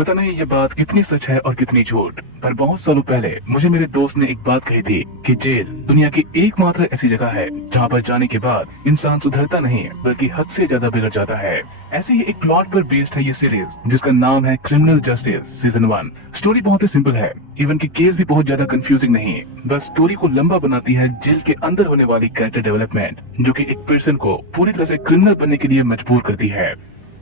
पता नहीं ये बात कितनी सच है और कितनी झूठ, पर बहुत सालों पहले मुझे मेरे दोस्त ने एक बात कही थी कि जेल दुनिया की एकमात्र ऐसी जगह है जहाँ पर जाने के बाद इंसान सुधरता नहीं बल्कि हद से ज्यादा बिगड़ जाता है। ऐसी ही एक प्लॉट पर बेस्ड है ये सीरीज जिसका नाम है क्रिमिनल जस्टिस सीजन 1। स्टोरी बहुत ही सिंपल है, इवन की केस भी बहुत ज्यादा कंफ्यूजिंग नहीं, बस स्टोरी को लंबा बनाती है जेल के अंदर होने वाली कैरेक्टर डेवलपमेंट जो कि एक पर्सन को पूरी तरह से क्रिमिनल बनने के लिए मजबूर करती है।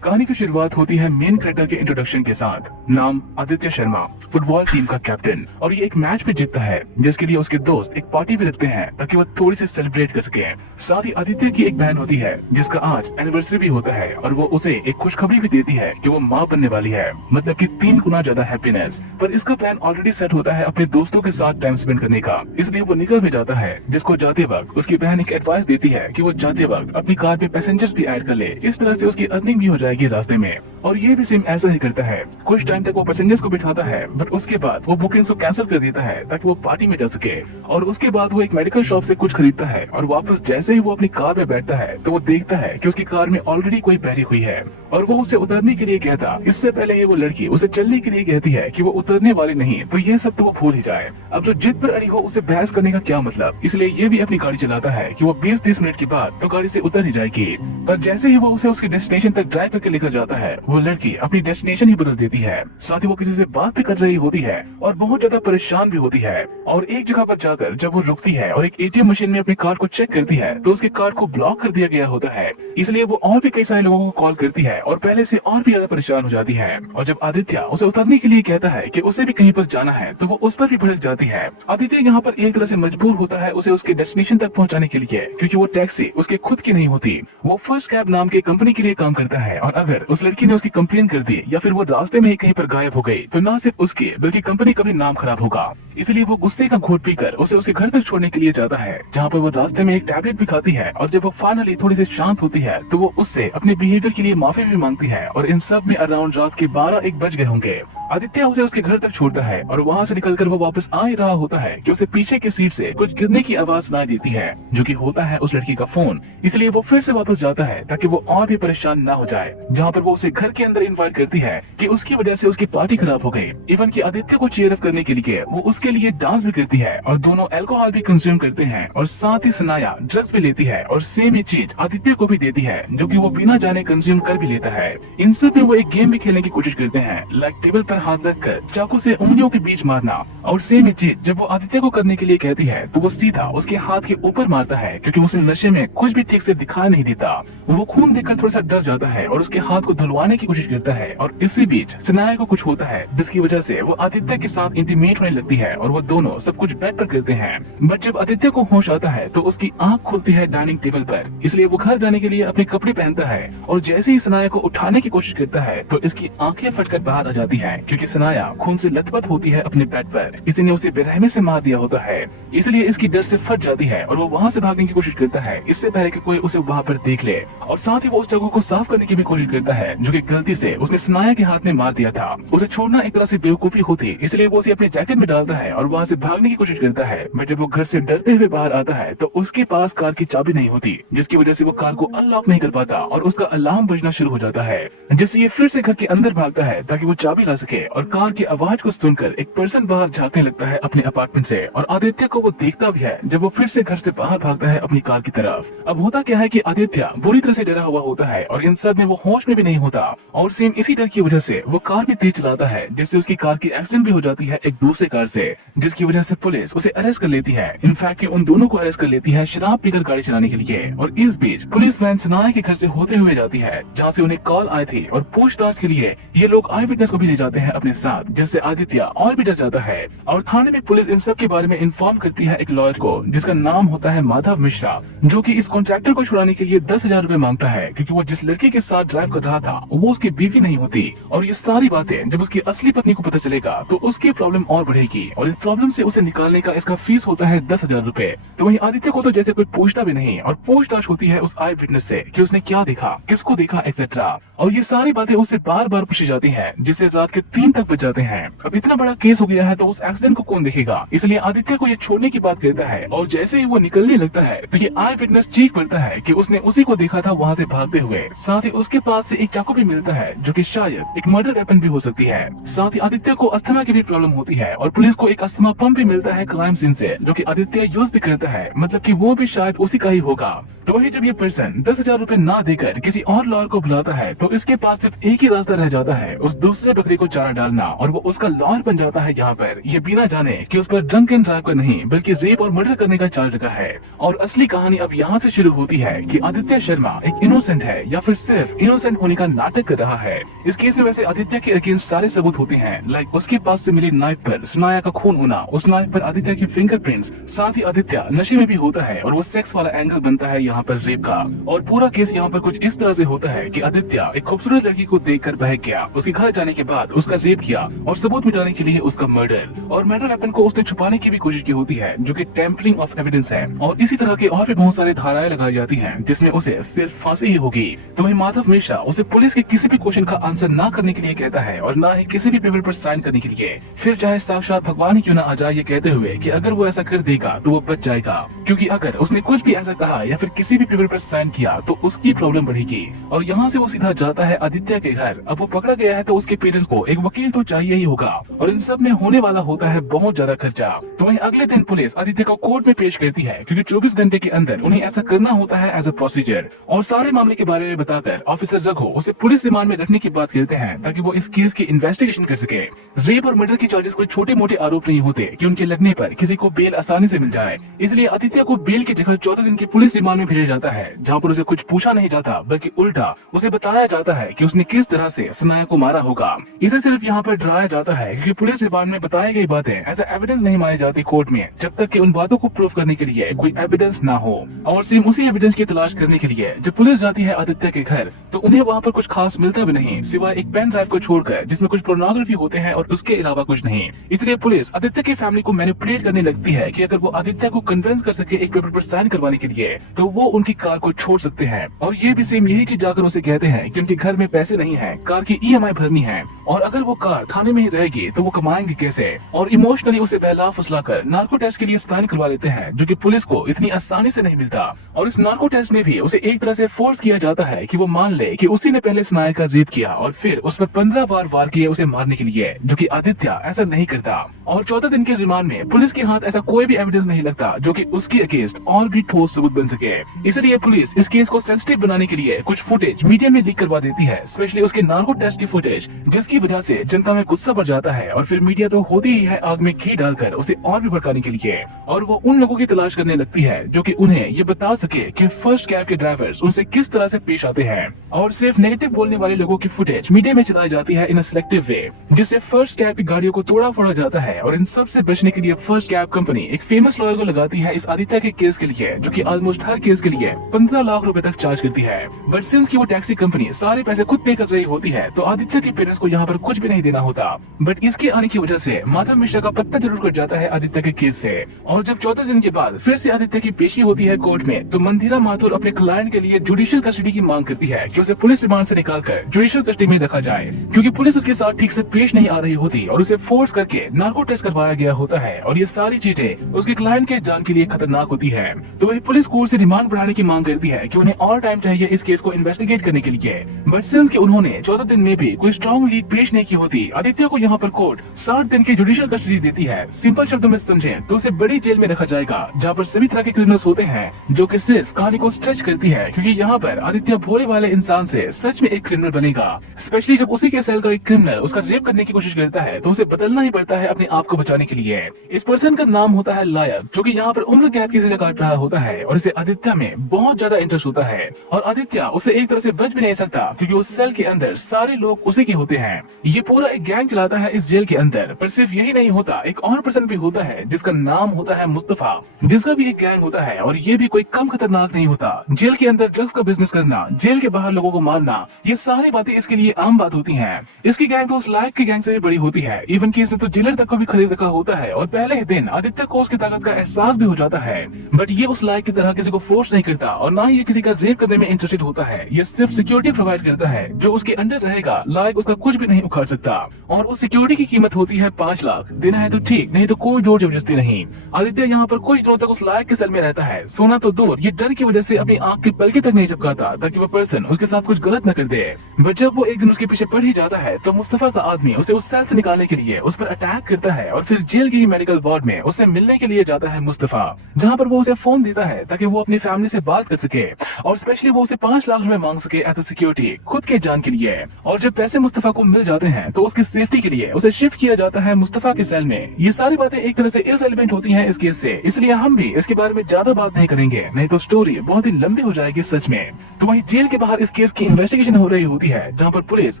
कहानी की शुरुआत होती है मेन कैरेक्टर के इंट्रोडक्शन के साथ। नाम आदित्य शर्मा, फुटबॉल टीम का कैप्टन, और ये एक मैच भी जीतता है जिसके लिए उसके दोस्त एक पार्टी भी रखते हैं ताकि वो थोड़ी सी सेलिब्रेट कर सके। साथ ही आदित्य की एक बहन होती है जिसका आज एनिवर्सरी भी होता है और वो उसे एक खुशखबरी भी देती है कि वो माँ बनने वाली है, मतलब कि 3 गुना ज्यादा हैप्पीनेस। पर इसका प्लान ऑलरेडी सेट होता है अपने दोस्तों के साथ टाइम स्पेंड करने का, इसलिए वो निकल भी जाता है, जिसको जाते वक्त उसकी बहन एक एडवाइस देती है कि वो जाते वक्त अपनी कार पे पैसेंजर्स भी ऐड कर ले, इस तरह से उसकी अर्निंग भी हो जाएगी रास्ते में। और ये भी सेम ऐसा ही करता है। कुछ टाइम तक वो पैसेंजर्स को बिठाता है, बट उसके बाद वो बुकिंग्स को कैंसिल कर देता है ताकि वो पार्टी में जा सके। और उसके बाद वो एक मेडिकल शॉप से कुछ खरीदता है और वापस जैसे ही वो अपनी कार में बैठता है तो वो देखता है कि उसकी कार में ऑलरेडी कोई बैठी हुई है और वो उसे उतरने के लिए कहता। इससे पहले ही वो लड़की उसे चलने के लिए कहती है कि वो उतरने वाली नहीं, तो ये सब तो वो भूल ही जाए। अब जो जिद पर अड़ी हो उसे बहस करने का क्या मतलब, इसलिए ये भी अपनी गाड़ी चलाता है कि वो 20-30 मिनट के बाद तो गाड़ी से उतर ही जाएगी। पर जैसे ही वो उसे उसके डेस्टिनेशन तक ड्राइव करके लेकर जाता है, वो लड़की अपनी डेस्टिनेशन ही बदल देती है। साथ ही वो किसी से बात भी कर रही होती है और बहुत ज्यादा परेशान भी होती है। और एक जगह पर जाकर जब वो रुकती है और एक एटीएम मशीन में अपनी कार को चेक करती है तो उसकी कार को ब्लॉक कर दिया गया होता है, इसलिए वो और भी कई सारे लोगों को कॉल करती है और पहले से और भी ज्यादा परेशान हो जाती है। और जब आदित्य उसे उतरने के लिए कहता है कि उसे भी कहीं पर जाना है तो वो उस पर भी भड़क जाती है। आदित्य यहाँ पर एक तरह से मजबूर होता है उसे उसके डेस्टिनेशन तक पहुँचाने के लिए, क्योंकि वो टैक्सी उसके खुद की नहीं होती। वो फर्स्ट कैब नाम की कंपनी के लिए काम करता है और अगर उस लड़की ने उसकी कंप्लेन कर दी या फिर वो रास्ते में ही कहीं पर गायब हो गई तो ना सिर्फ उसकी बल्कि कंपनी का भी नाम खराब होगा। इसलिए वो गुस्से का घूंट पीकर उसे उसके घर तक छोड़ने के लिए जाता है, जहाँ पर वो रास्ते में एक टैबलेट भी खाती है। और जब वो फाइनली थोड़ी सी शांत होती है तो वो उससे अपने बिहेवियर के लिए माफी भी मांगती है। और इन सब में अराउंड रात के 12-1 बज गए होंगे। आदित्य उसे उसके घर तक छोड़ता है और वहाँ से निकलकर वो वापस आ ही रहा होता है कि उसे पीछे की सीट से कुछ गिरने की आवाज सुनाई देती है, जो कि होता है उस लड़की का फोन। इसलिए वो फिर से वापस जाता है ताकि वो और भी परेशान ना हो जाए, जहाँ पर वो उसे घर के अंदर इनवाइट करती है कि उसकी वजह से उसकी पार्टी खराब हो गई। इवन कि आदित्य को चीयर अप करने के लिए वो उसके लिए डांस भी करती है और दोनों अल्कोहल भी कंज्यूम करते हैं और साथ ही सनाया ड्रग्स भी लेती है और सेम ही चीज आदित्य को भी देती है, जो कि वो बिना जाने कंज्यूम कर भी लेता है। इन सब में वो एक गेम भी खेलने की कोशिश करते हैं, लाइक टेबल पर हाथ रखकर चाकू से उंगलियों के बीच मारना। और सेम ही चीज जब वो आदित्य को करने के लिए कहती है तो वो सीधा उसके हाथ के ऊपर मारता है, क्योंकि उसे नशे में कुछ भी ठीक से दिखाई नहीं देता। वो खून देखकर थोड़ा सा डर जाता है और उसके हाथ को धुलवाने की कोशिश करता है। और इसी बीच सनाया को कुछ होता है जिसकी वजह से वो आदित्य के साथ इंटीमेट होने लगती है और वो दोनों सब कुछ बेड पर करते हैं। बट जब आदित्य को होश आता है तो उसकी आंख खुलती है डाइनिंग टेबल पर, इसलिए वो घर जाने के लिए अपने कपड़े पहनता है। और जैसे ही सनाया को उठाने की कोशिश करता है तो इसकी आंखें फटकर बाहर आ जाती हैं, क्योंकि सनाया खून से लथपथ होती है अपने बेड पर। किसी ने उसे बेरहमी से मार दिया होता है, इसलिए इसकी डर से फट जाती है और वो वहाँ से भागने की कोशिश करता है इससे पहले कि कोई उसे वहाँ पर देख ले। और साथ ही वो उस जगह को साफ करने की भी कोशिश करता है जो कि गलती से उसने सनाया के हाथ में मार दिया था। उसे छोड़ना एक तरह से बेवकूफी होती, इसलिए वो उसे अपने जैकेट में डालता है और वहाँ से भागने की कोशिश करता है। बट जब वो घर से डरते हुए बाहर आता है तो उसके पास कार की चाबी नहीं होती, जिसकी वजह से वो कार को अनलॉक नहीं कर पाता और उसका अलार्म बजना शुरू हो जाता है, जिससे ये फिर से घर के अंदर भागता है ताकि वो चाबी ला सके। और कार की आवाज को सुनकर एक पर्सन बाहर झांकने लगता है अपने अपार्टमेंट से और आदित्य को वो देखता भी है जब वो फिर से घर से बाहर भागता है अपनी कार की तरफ। अब होता क्या है कि आदित्य बुरी तरह से डरा हुआ होता है और इन सब में वो होश में भी नहीं होता। और सेम इसी डर की वजह से वो कार भी तेज चलाता है, जिससे उसकी कार की एक्सीडेंट भी हो जाती है एक दूसरे कार से, जिसकी वजह से पुलिस उसे अरेस्ट कर लेती है। इनफैक्ट उन दोनों को अरेस्ट कर लेती है शराब पीकर गाड़ी चलाने के लिए। और इस बीच पुलिस वैन सनाया के घर से होते हुए जाती है, जहाँ से उन्हें कॉल आई थी और पूछताछ के लिए ये लोग आई विटनेस को भी ले जाते हैं अपने साथ, जिससे आदित्य और भी डर जाता है। और थाने में पुलिस इन सब के बारे में इन्फॉर्म करती है एक लॉयर को, जिसका नाम होता है माधव मिश्रा, जो कि इस कॉन्ट्रैक्टर को छुड़ाने के लिए 10,000 रुपए मांगता है, क्योंकि वो जिस लड़की के साथ ड्राइव कर रहा था वो उसकी बीवी नहीं होती। और ये सारी बातें जब उसकी असली पत्नी को पता चलेगा तो उसकी प्रॉब्लम और बढ़ेगी और इस प्रॉब्लम से उसे निकालने का इसका फीस होता है 10,000 रुपए। तो वहीं आदित्य को तो जैसे कोई पूछता भी नहीं और पूछताछ होती है उस आई विटनेस से कि उसने क्या देखा, किसको देखा, एक्सेट्रा। और ये सारी बातें उससे बार बार पूछी जाती हैं, जिससे रात के 3 तक बच जाते हैं। अब इतना बड़ा केस हो गया है तो उस एक्सीडेंट को कौन देखेगा, इसलिए आदित्य को ये छोड़ने की बात कहता है। और जैसे ही वो निकलने लगता है तो ये आई विटनेस चीख पड़ता है कि उसने उसी को देखा था वहाँ से भागते हुए। साथ ही उसके उसके पास से एक चाकू भी मिलता है जो कि शायद एक मर्डर वेपन भी हो सकती है। साथ ही आदित्य को अस्थमा की भी प्रॉब्लम होती है और पुलिस को एक अस्थमा पंप भी मिलता है क्राइम सीन से, जो कि आदित्य यूज भी करता है, मतलब कि वो भी शायद उसी का ही होगा। तो वही जब ये पर्सन 10,000 रुपए ना देकर किसी और लॉयर को बुलाता है तो इसके पास सिर्फ एक ही रास्ता रह जाता है, उस दूसरे बकरी को चारा डालना, और वो उसका लॉयर बन जाता है यहाँ पर, ये बिना जाने कि उस पर ड्रंक एंड ड्राइव का नहीं बल्कि रेप और मर्डर करने का चार्ज लगा है। और असली कहानी अब यहाँ से शुरू होती है कि आदित्य शर्मा एक इनोसेंट है या फिर सिर्फ इनोसेंट होने का नाटक कर रहा है। इस केस में वैसे आदित्य के अगेंस्ट सारे सबूत होते हैं, लाइक उसके पास से मिली नाइफ पर सुनाया का खून होना, उस नाइफ पर आदित्य की फिंगरप्रिंट्स, साथ ही आदित्य नशे में भी होता है और वो सेक्स वाला एंगल बनता है यहाँ पर रेप का। और पूरा केस यहाँ पर कुछ इस तरह से होता है कि आदित्य एक खूबसूरत लड़की को देखकर बहक गया, उसके घर जाने के बाद उसका रेप किया और सबूत मिटाने के लिए उसका मर्डर, और मर्डर वेपन को उसने छुपाने की भी कोशिश की होती है जो कि टेम्परिंग ऑफ एविडेंस है। और इसी तरह के और भी बहुत सारे धाराएं लगाई जाती हैं जिसमें उसे सिर्फ फांसी ही होगी। तो वही माधव मिश्रा उसे पुलिस के किसी भी क्वेश्चन का आंसर ना करने के लिए कहता है और ना ही किसी भी पेपर पर साइन करने के लिए, फिर चाहे साक्षात भगवान ही क्यों ना आ जाए, ये कहते हुए कि अगर वो ऐसा कर देगा तो वो बच जाएगा, क्योंकि अगर उसने कुछ भी ऐसा कहा या फिर किसी भी पेपर पर साइन किया तो उसकी प्रॉब्लम बढ़ेगी। और यहाँ से वो सीधा जाता है आदित्य के घर। अब वो पकड़ा गया है तो उसके पेरेंट्स को एक वकील तो चाहिए ही होगा, और इन सब में होने वाला होता है बहुत ज्यादा खर्चा। तो वहीं अगले दिन पुलिस आदित्य को कोर्ट में पेश करती है, क्योंकि 24 घंटे के अंदर उन्हें ऐसा करना होता है एज अ प्रोसीजर। और सारे मामले के बारे में बताकर ऑफिसर रघु उसे पुलिस रिमांड में रखने की बात करते हैं ताकि वो इस केस की इन्वेस्टिगेशन कर सके। रेप और मर्डर के चार्जेस कोई छोटे मोटे आरोप नहीं होते कि उनके लगने पर किसी को बेल आसानी से मिल जाए, इसलिए आदित्य को बेल की जगह 14 दिन की पुलिस रिमांड में भेजा जाता है, जहाँ पर उसे कुछ पूछा नहीं जाता बल्कि उल्टा उसे बताया जाता है कि उसने किस तरह से सनाया को मारा होगा। इसे सिर्फ यहाँ पर डराया जाता है क्योंकि पुलिस रिमांड में बताई गई बातें ऐसा एविडेंस नहीं मानी जाती कोर्ट में जब तक कि उन बातों को प्रूव करने के लिए कोई एविडेंस ना हो। और सेम उसी एविडेंस की तलाश करने के लिए जब पुलिस जाती है आदित्य के घर तो उन्हें वहाँ पर कुछ खास मिलता भी नहीं, सिवाय एक पेन ड्राइव को छोड़कर जिसमें कुछ पोर्नोग्राफी होते हैं और उसके अलावा कुछ नहीं। इसलिए पुलिस आदित्य की फैमिली को मैनिपुलेट करने लगती है कि अगर वो आदित्य को कन्विंस कर सके एक पेपर पर साइन करवाने के लिए तो वो उनकी कार को छोड़ सकते हैं। और ये भी सेम यही चीज जाकर उसे कहते हैं कि उनके घर में पैसे नहीं है, कार की EMI भरनी है, और अगर वो कार थाने में ही रहेगी तो वो कमाएंगे कैसे। और इमोशनली उसे बहला फुसला कर नार्को टेस्ट के लिए साइन करवा लेते हैं, जो कि पुलिस को इतनी आसानी से नहीं मिलता। और इस नार्को टेस्ट में भी उसे एक तरह से फोर्स किया जाता है कि वो मान ले कि उसी ने पहले सनाया का रेप किया और फिर उस पर 15 बार वार किए उसे मारने के लिए, जो कि आदित्य ऐसा नहीं करता। और 14 दिन के रिमांड में पुलिस के हाथ ऐसा कोई भी एविडेंस नहीं लगता जो कि उसके अगेंस्ट और भी ठोस सबूत बन सके। इसलिए पुलिस इस केस को सेंसिटिव बनाने के लिए कुछ फुटेज मीडिया में लीक करवा देती है, स्पेशली उसके नार्को टेस्ट की फुटेज, जिसकी वजह से जनता में गुस्सा बढ़ जाता है और फिर मीडिया तो होती ही है आग में घी डालकर उसे और भी भड़काने के लिए। और वो उन लोगों की तलाश करने लगती है जो कि उन्हें ये बता सके कि फर्स्ट कैब के ड्राइवर्स उनसे किस तरह से पेश आते हैं। और सिर्फ नेगेटिव बोलने वाले लोगों की फुटेज मीडिया में चलाई जाती है इन सिलेक्टिव वे, जिससे फर्स्ट कैब की गाड़ियों को तोड़ा फोड़ा जाता है। और इन सब से बचने के लिए फर्स्ट कैब कंपनी एक फेमस लॉयर को लगाती है इस आदित्य के केस के लिए, जो कि ऑलमोस्ट हर केस के लिए 15 लाख रुपए तक चार्ज करती है। बट सिंस की वो टैक्सी कंपनी सारे पैसे खुद पे कर रही होती है तो आदित्य के पेरेंट्स को यहाँ पर कुछ भी नहीं देना होता। बट इसके आने की वजह से माधव मिश्रा का पत्ता जरूर कट जाता है आदित्य के केस से। और जब 14 दिन के बाद फिर से आदित्य की पेशी होती है कोर्ट में तो मंदिरा माथुर अपने क्लाइंट के लिए जुडिशियल कस्टडी की मांग करती है कि उसे पुलिस रिमांड से निकालकर जुडिशियल कस्टडी में रखा जाए, क्योंकि पुलिस उसके साथ ठीक से पेश नहीं आ रही होती और उसे फोर्स करके नार्को टेस्ट करवाया गया होता है। और ये सारी चीजें उसके क्लाइंट के जान के लिए खतरनाक होती है। तो वही पुलिस कोर्ट से रिमांड बढ़ाने की मांग करती है कि उन्हें और टाइम चाहिए इस केस को इन्वेस्टिगेट करने के लिए। बट सिंस कि उन्होंने 14 दिन में भी कोई स्ट्रॉन्ग लीड पेश नहीं की होती, आदित्य को यहाँ पर कोर्ट 60 दिन की जुडिशियल कस्टडी देती है। सिंपल शब्दों में समझें तो उसे बड़ी जेल में रखा जाएगा जहाँ पर सभी तरह के क्रिमिनल्स होते हैं, जो कि सिर्फ कहानी को स्ट्रेच करती है, क्योंकि यहाँ पर आदित्य भोले वाले इंसान से सच में एक क्रिमिनल बनेगा। स्पेशली जब उसी के सेल का एक क्रिमिनल उसका रेप करने की कोशिश करता है तो उसे बदलना ही पड़ता है अपने आप को बचाने के लिए। इस पर्सन का नाम होता है लायक, जो कि यहाँ पर उम्र कैद की सजा काट रहा होता है और इसे आदित्य में बहुत ज्यादा इंटरेस्ट होता है। और आदित्य उसे एक तरह से बच भी नहीं सकता क्योंकि उस सेल के अंदर सारे लोग उसी के होते हैं। ये पूरा एक गैंग चलाता है इस जेल के अंदर। पर सिर्फ यही नहीं होता, एक और पर्सन भी होता है जिसका नाम होता है मुस्तफा, जिसका भी एक गैंग होता है और ये भी कोई कम खतरनाक नहीं होता। जेल के अंदर ड्रग्स का बिजनेस करना, जेल के बाहर लोगों को मारना, ये सारी बातें इसके लिए आम बात होती हैं। इसकी गैंग तो उस लायक की गैंग से भी बड़ी होती है, इवन कि इसने तो जेलर तक को भी खरीद रखा होता है। और पहले ही दिन आदित्य को उसकी ताकत का एहसास भी हो जाता है। बट ये उस लायक की तरह किसी को फोर्स नहीं करता और ना ही ये किसी का रेप करने में इंटरेस्टेड होता है। ये सिर्फ सिक्योरिटी प्रोवाइड करता है, जो उसके अंडर रहेगा लायक उसका कुछ भी नहीं उखाड़ सकता। और उस सिक्योरिटी की कीमत होती है 5 लाख। देना है तो ठीक, नहीं तो कोई जोर जबरदस्ती नहीं। आदित्य यहाँ पर कुछ दिनों तक उस लायक के सेल में रहता है। सोना तो दूर, ये डर की वजह से अपनी आंख की पलके तक नहीं झपकाता ताकि वो पर्सन उसके साथ कुछ गलत न कर दे। बट जब वो एक दिन उसके पीछे पड़ ही जाता है तो मुस्तफा का आदमी उसे उस सेल से निकालने के लिए उस पर अटैक करता है और फिर जेल के ही मेडिकल वार्ड में उससे मिलने के लिए जाता है मुस्तफा, जहाँ पर वो उसे फोन देता है ताकि वो अपनी फैमिली से बात कर सके और स्पेशली वो उसे 5 लाख रुपए मांग सके एज सिक्योरिटी खुद के जान के लिए। और जब पैसे मुस्तफा को मिल जाते हैं तो उसकी सेफ्टी के लिए उसे शिफ्ट किया जाता है मुस्तफा के सेल में। ये सारी बातें एक तरह से इररिलेवेंट होती हैं इस केस से, इसलिए हम भी इसके बारे में ज्यादा बात नहीं करेंगे, नहीं तो स्टोरी बहुत ही लंबी हो जाएगी सच में। तो वहीं जेल के बाहर इस केस की इन्वेस्टिगेशन हो रही होती है, जहाँ पर पुलिस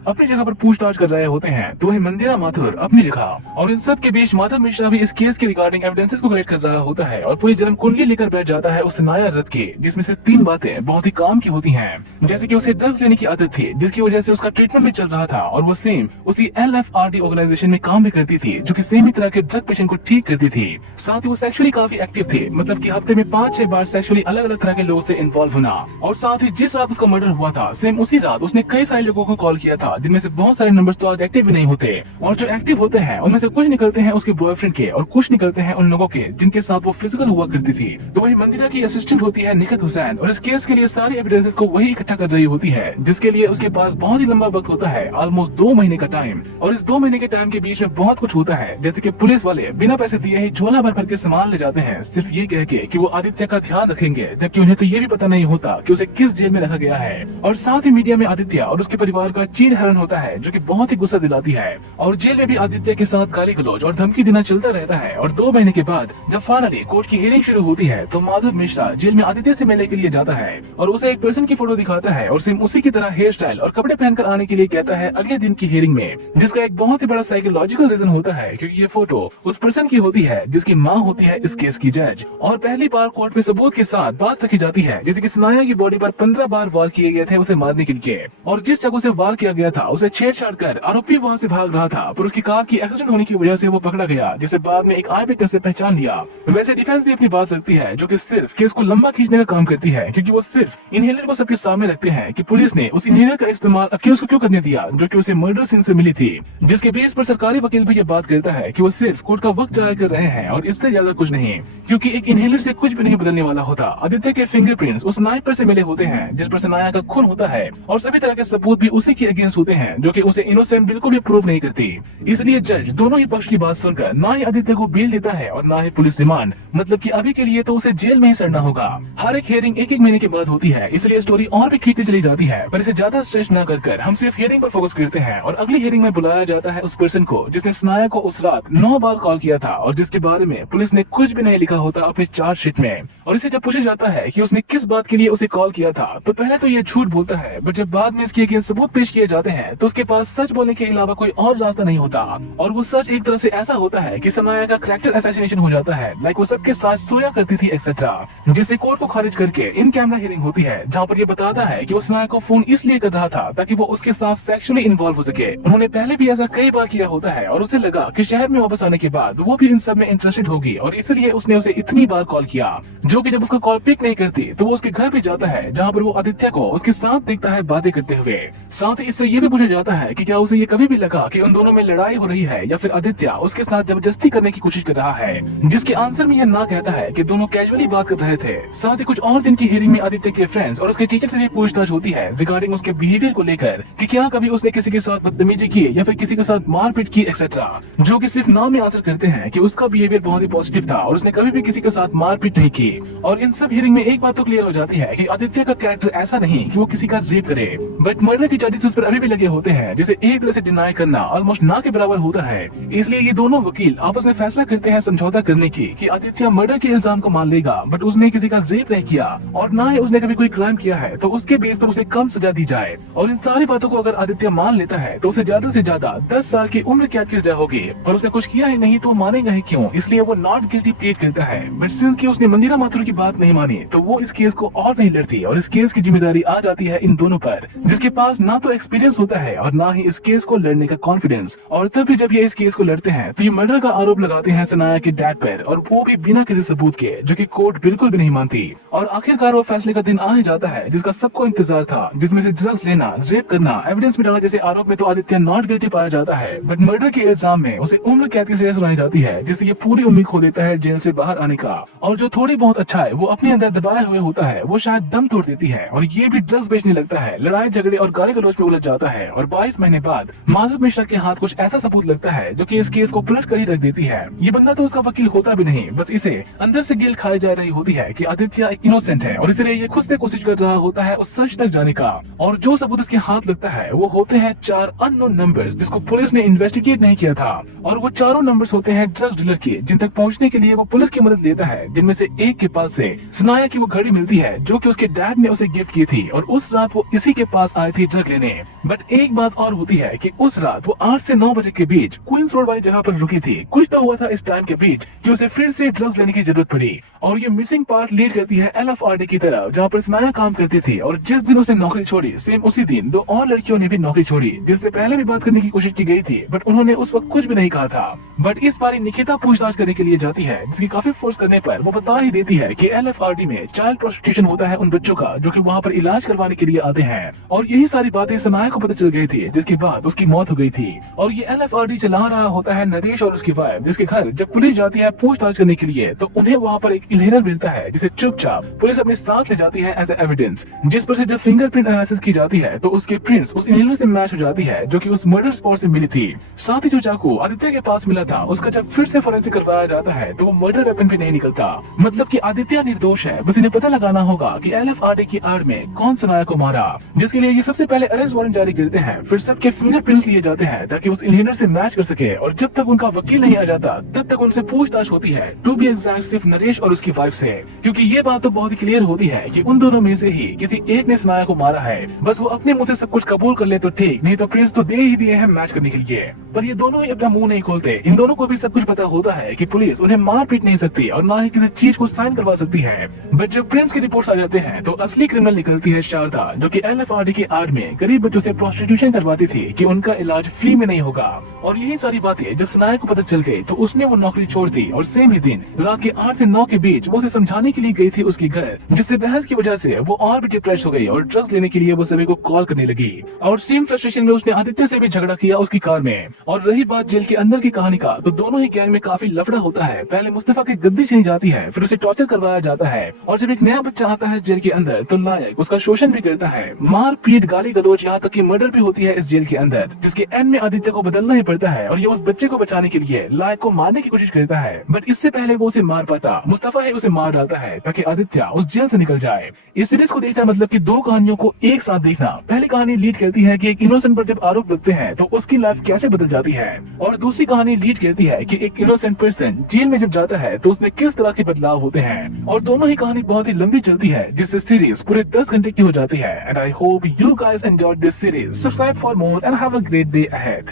अपनी जगह पर पूछताछ कर रहे होते हैं, तो वहीं मंदिरा माथुर अपनी जगह। और इन सब के बीच माधव मिश्रा भी इस केस के रिगार्डिंग एविडेंसेस को कलेक्ट कर रहा होता है और पूरी जन्म कुंडली लेकर बैठ जाता है उस नाया रथ की, जिसमें से 3 बातें बहुत ही काम की होती हैं, जैसे कि उसे ड्रग्स लेने की आदत थी जिसकी वजह से उसका ट्रीटमेंट भी चल रहा था और वो सेम उसी LFRD ऑर्गेनाइजेशन में काम भी करती थी जो कि सेम ही तरह के ड्रग पेशेंट को ठीक करती थी। साथ ही वो सेक्सुअली काफी एक्टिव थी, मतलब कि हफ्ते में 5-6 बार सेक्सुअली अलग अलग तरह के लोगों से इन्वॉल्व होना। और साथ ही जिस रात उसका मर्डर हुआ था सेम उसी रात उसने कई सारे लोगों को कॉल किया था, जिनमें से बहुत सारे नंबर्स तो आज एक्टिव भी नहीं होते, और जो एक्टिव होते हैं उनमें से कुछ निकलते हैं उसके बॉयफ्रेंड के और कुछ निकलते हैं उन लोगों के जिनके साथ वो फिजिकल हुआ करती थी। तो वही मंदिरा की असिस्टेंट होती है निखत हुसैन और इस केस के लिए सारी एविडेंसेस को वही इकट्ठा कर रही होती है, जिसके लिए उसके पास बहुत ही लंबा वक्त होता है, ऑलमोस्ट 2 महीने का टाइम। और इस 2 महीने के टाइम के बीच में बहुत कुछ होता है, जैसे कि पुलिस वाले बिना पैसे दिए ही झोला भर के सामान ले जाते हैं, सिर्फ ये कह के कि वो आदित्य का ध्यान रखेंगे, जबकि उन्हें तो ये भी पता नहीं होता कि उसे किस जेल में रखा गया है। और साथ ही मीडिया में आदित्य और उसके परिवार का चीर हरण होता है, जो कि बहुत ही गुस्सा दिलाती है। और जेल में भी आदित्य के साथ गाली गलौज और धमकी देना चलता रहता है। और 2 महीने के बाद जब फाइनली कोर्ट की हियरिंग शुरू होती है तो माधव मिश्रा जेल में आदित्य से मिलने के लिए जाता है और उसे एक पर्सन की फोटो दिखाता है और सेम उसी की तरह हेयर स्टाइल और कपड़े पहनकर आने के लिए कहता है अगले दिन की हियरिंग में, जिसका एक बहुत ही बड़ा साइकोलॉजिकल रीजन होता है, क्योंकि ये फोटो उस पर्सन की होती है जिसकी माँ होती है इस केस की जज। और पहली बार कोर्ट में सबूत के साथ बात रखी जाती है, जैसे कि सनाया की बॉडी पर 15 बार वार किए गए थे उसे मारने के लिए, और जिस जगह से वार किया गया था उसे छेड़छाड़ कर आरोपी वहाँ से भाग रहा था, पर उसकी कार की एक्सीडेंट होने की वजह से वो पकड़ा गया, जिसे बाद में एक आई विटनेस ने पहचान लिया। वैसे डिफेंस भी अपनी बात रखती है, जो कि सिर्फ केस को लंबा खींचने का काम करती है, क्योंकि वो सिर्फ इनहेलर को सबके सामने रखते हैं कि पुलिस ने उस इनहेलर का इस्तेमाल अक्यूज को क्यों करने दिया, जो कि उसे मर्डर सीन से मिली थी, जिसके बेस पर सरकारी वकील भी ये बात कहता है कि वो सिर्फ कोर्ट का वक्त जाया कर रहे हैं और इससे ज्यादा कुछ नहीं, क्योंकि एक इनहेलर से कुछ भी नहीं बदलने वाला होता। आदित्य के फिंगरप्रिंट्स उस नाइफ पर से मिले होते हैं जिस पर सनाया का खून होता है, और सभी तरह के सबूत भी उसी के अगेंस्ट होते हैं, जो कि उसे इनोसेंट बिल्कुल भी प्रूव नहीं करती। इसलिए जज दोनों ही पक्ष की बात सुनकर ना ही आदित्य को बेल देता है और ना ही पुलिस रिमांड, मतलब कि अभी के लिए तो उसे जेल में ही सड़ना होगा। हर एक हियरिंग 1-1 महीने के बाद होती है, इसलिए स्टोरी और भी खींचती चली जाती है, पर इसे ज्यादा स्ट्रेस न कर हम सिर्फ हियरिंग पर फोकस करते हैं। और अगली हियरिंग में बुलाया जाता है उस पर्सन को जिसने सनाया को उस रात 9 बार कॉल किया था और जिसके बारे में पुलिस ने कुछ भी नहीं लिखा होता अपने चार्जशीट में। और इसे जब पूछा जाता है कि उसने किस बात के लिए उसे कॉल किया था, तो पहले तो ये झूठ बोलता है, बट जब बाद में इसके अगेंस्ट सबूत पेश किए जाते हैं तो उसके पास सच बोलने के अलावा कोई और रास्ता नहीं होता। और वो सच एक तरह से ऐसा होता है कि सनाया का कैरेक्टर असैसिनेशन हो जाता है, लाइक वो सबके साथ सोया करती थी एक्सेट्रा, जिससे कोर्ट को खारिज करके इन कैमरा हियरिंग होती है, जहाँ पर ये बताता है कि वो सनाया को फोन इसलिए कर रहा था ताकि वो उसके साथ सेक्सुअली इन्वॉल्व हो सके। उन्होंने पहले भी ऐसा कई बार किया होता है और उसे लगा कि शहर में वापस आने के बाद वो भी इन सब में इंटरेस्टेड होगी, और इसलिए उसने उसे इतनी बार कॉल किया, जो कि जब उसका कॉल पिक नहीं करती तो वो उसके घर पे जाता है, जहाँ पर वो आदित्य को उसके साथ देखता है बातें करते हुए। साथ ही इससे ये भी पूछा जाता है कि क्या उसे ये कभी भी लगा कि उन दोनों में लड़ाई हो रही है या फिर आदित्य उसके साथ जबरदस्ती करने की कोशिश कर रहा है, जिसके आंसर में ये ना कहता है कि दोनों कैजुअली बात कर रहे थे। साथ ही कुछ और दिन की हियरिंग में आदित्य के फ्रेंड्स और उसके टीचर से भी पूछताछ होती है रिगार्डिंग उसके बिहेवियर को लेकर, कि क्या कभी उसने किसी के साथ बदतमीजी की या फिर किसी के साथ मारपीट की एक्सेट्रा, जो कि सिर्फ नाम में आंसर करते हैं कि उसका बिहेवियर बहुत ही पॉजिटिव था और उसने कभी भी किसी के साथ मारपीट नहीं की। और इन सब हियरिंग में एक बात तो क्लियर हो जाती है कि आदित्य का कैरेक्टर ऐसा नहीं कि वो किसी का रेप करे, बट मर्डर की चार्जेस उस पर अभी भी लगे होते हैं, जिसे एक तरह से डिनाई करना ऑलमोस्ट ना के बराबर होता है। इसलिए ये दोनों वकील आपस में फैसला करते हैं समझौता करने की कि आदित्य मर्डर के इल्जाम को मान लेगा, बट उसने किसी का रेप नहीं किया और ना ही उसने कभी कोई क्राइम किया है, तो उसके बेस पर उसे कम सजा दी जाए। और इन सारी बातों को अगर आदित्य मान लेता है तो उसे ज्यादा से ज्यादा 10 साल की उम्र कैद की सजा होगी, पर उसने कुछ किया ही नहीं तो मानेगा ही क्यों, इसलिए वो नॉट गिल्टी प्लीड करता है। बट सिंस कि उसने मंदिरा माथुर की बात नहीं मानी तो वो इस केस को और नहीं लड़ती और इस केस की जिम्मेदारी आ जाती है इन दोनों पर, जिसके पास ना तो एक्सपीरियंस होता है और ना ही इस केस को लड़ने का कॉन्फिडेंस। और तब भी जब ये इस केस को लड़ते हैं तो ये मर्डर का आरोप लगाते हैं सनाया के डैड पर, और वो भी बिना किसी सबूत के, जो कि कोर्ट बिल्कुल भी नहीं मानती। और आखिरकार वो फैसले का दिन आ ही जाता है जिसका सबको इंतजार था, जिसमें से ड्रग्स लेना, रेप करना, एविडेंस मिटाना जैसे आरोप में तो आदित्य नॉट गिल्टी पाया जाता है, बट मर्डर के इल्जाम में उसे उम्र कैद की सजा सुनाई जाती है, जिससे ये पूरी उम्मीद खो देता है जेल से बाहर आने का। और जो थोड़ी बहुत अच्छा है वो अपने अंदर दबाए हुए होता है वो शायद दम तोड़ देती है, और ये भी ड्रग्स बेचने लगता है, लड़ाई झगड़े और गाली गलौज पे उलझ जाता है और 22 महीने बाद माधव मिश्रा के हाथ कुछ ऐसा सबूत लगता है जो कि इस केस को पलट कर ही रख देती है। ये बंदा तो उसका वकील होता भी नहीं, बस इसे अंदर से गिल्ट खाई जा रही होती है कि आदित्य एक इनोसेंट है और इसलिए ये खुद से कोशिश कर रहा होता है उस सच तक जाने का। और जो सबूत इसके हाथ लगता है वो होते हैं 4 अननोन नंबर्स जिसको पुलिस ने इन्वेस्टिगेट नहीं किया था, और वो चारों नंबर्स होते हैं ड्रग्स डीलर के, जिन तक पहुंचने के लिए वो पुलिस की मदद लेता है। जिनमें से एक के पास से सनाया की वो घड़ी मिलती है जो कि उसके डैड ने उसे गिफ्ट की थी और उस रात वो इसी के पास आई थी ड्रग लेने। बट एक बात और होती है कि उस रात वो 8 से 9 बजे के बीच क्वींस रोड वाली जगह पर रुकी थी। कुछ तो हुआ था इस टाइम के बीच कि उसे फिर से ड्रग्स लेने की जरूरत पड़ी, और ये मिसिंग पार्ट लीड करती है LFRD की तरफ जहाँ पर सनाया काम करती थी। और जिस दिन उसे नौकरी छोड़ी सेम उसी दिन 2 और लड़कियों ने भी नौकरी छोड़ी जिससे पहले भी बात करने की कोशिश की गई थी, बट उन्होंने उस वक्त कुछ भी नहीं कहा था। बट इस बार निकिता पूछताछ करने के लिए जाती है, जिसकी काफी फोर्स करने पर वो बता ही देती है कि LFRD में चाइल्ड प्रोस्टिट्यूशन होता है उन बच्चों का जो कि वहाँ पर इलाज करवाने के लिए आते हैं। और यही सारी बातें सनाया को पता चल गई थी, जिसके बाद उसकी मौत हो गई थी। और ये LFRD चला रहा होता है नरेश और उसकी वाइफ, जिसके घर जब पुलिस जाती है पूछताछ करने के लिए तो उन्हें वहाँ पर एक इनहेलर मिलता है जिसे चुपचाप पुलिस अपने साथ ले जाती है एज एविडेंस, जिस पर से जब फिंगरप्रिंट एनालिसिस की जाती है तो उसके प्रिंट्स उस इनहेलर से मैच हो जाती है जो कि उस मर्डर स्पॉट से मिली थी। साथ ही जो चाकू आदित्य के पास मिला था उसका जब फिर से फोरेंसिक करवाया जाता है तो वो मर्डर वेपन भी नहीं निकलता। मतलब कि आदित्य निर्दोष है, बस इन्हें पता लगाना होगा कि LFRD की आड़ में कौन सनाया को मारा, जिसके लिए ये सबसे पहले अरेस्ट वारंट जारी करते हैं। फिर सबके फिंगरप्रिंट्स लिए जाते हैं ताकि उस इनहेलर से मैच कर सके, और जब तक उनका वकील नहीं आ जाता तब तक उनसे पूछताछ होती है, टू बी एग्जैक्ट सिर्फ नरेश और उसकी वाइफ से, क्योंकि ये बात तो बहुत ही क्लियर होती है कि उन दोनों में से ही किसी एक ने सनाया को मारा है। बस वो अपने मुंह से सब कुछ कबूल कर ले तो ठीक, नहीं तो प्रिंट्स तो दे ही दिए हैं मैच करने के लिए। पर ये दोनों ही अपना मुंह नहीं खोलते। इन दोनों को भी सब कुछ पता होता है कि पुलिस उन्हें मार पीट नहीं सकती और ना ही किसी चीज को साइन करवा सकती है। बट जब प्रिंट्स की रिपोर्ट्स आ जाते हैं तो असली क्रिमिनल निकलती है शारदा, जो कि LFRD की आड़ में गरीब बच्चों से प्रोस्टिट्यूशन करवाती थी कि उनका इलाज फ्री में नहीं होगा। और यही सारी बातें जब सनाया को पता चल गई तो उसने वो नौकरी छोड़ दी और सेम ही दिन रात के 8 से 9 के बीच वो उसे समझाने के लिए गई थी उसके घर, जिससे बहस की वजह से वो और भी डिप्रेस हो गई और ड्रग्स लेने के लिए वो सभी को कॉल करने लगी। और सेम फ्रस्ट्रेशन में उसने आदित्य से भी झगड़ा किया उसकी कार में। और रही बात जेल के अंदर की कहानी का, तो दोनों ही गैंग में काफी लफड़ा होता है। पहले मुस्तफा की गद्दी छीनी जाती है, फिर उसे टॉर्चर करवाया जाता है, और जब एक नया बच्चा आता है जेल के अंदर तो लायक उसका शोषण भी करता है, मार पीट गाली गलौज यहाँ तक कि मर्डर भी होती है इस जेल के अंदर, जिसके एंड में आदित्य को बदलना ही पड़ता है और ये उस बच्चे को बचाने के लिए लायक को मारने की कोशिश करता है। बट इससे पहले वो उसे मार पाता, मुस्तफा ही उसे मार डालता है ताकि आदित्य उस जेल से निकल जाए। इस सीरीज को देखना मतलब कि 2 कहानियों को एक साथ देखना। पहली कहानी लीड करती है कि एक इनोसेंट पर जब आरोप लगते हैं तो उसकी लाइफ कैसे बदल जाती है, और दूसरी कहानी लीड करती है कि एक इनोसेंट पर्सन जेल में जब जाता है तो उसमें किस तरह के बदलाव होते हैं। और दोनों ही कहानी बहुत ही लंबी चलती है, जिससे सीरीज पूरे 10 घंटे की हो जाती है। And I hope you guys enjoyed this series. Subscribe for more and have a great day ahead.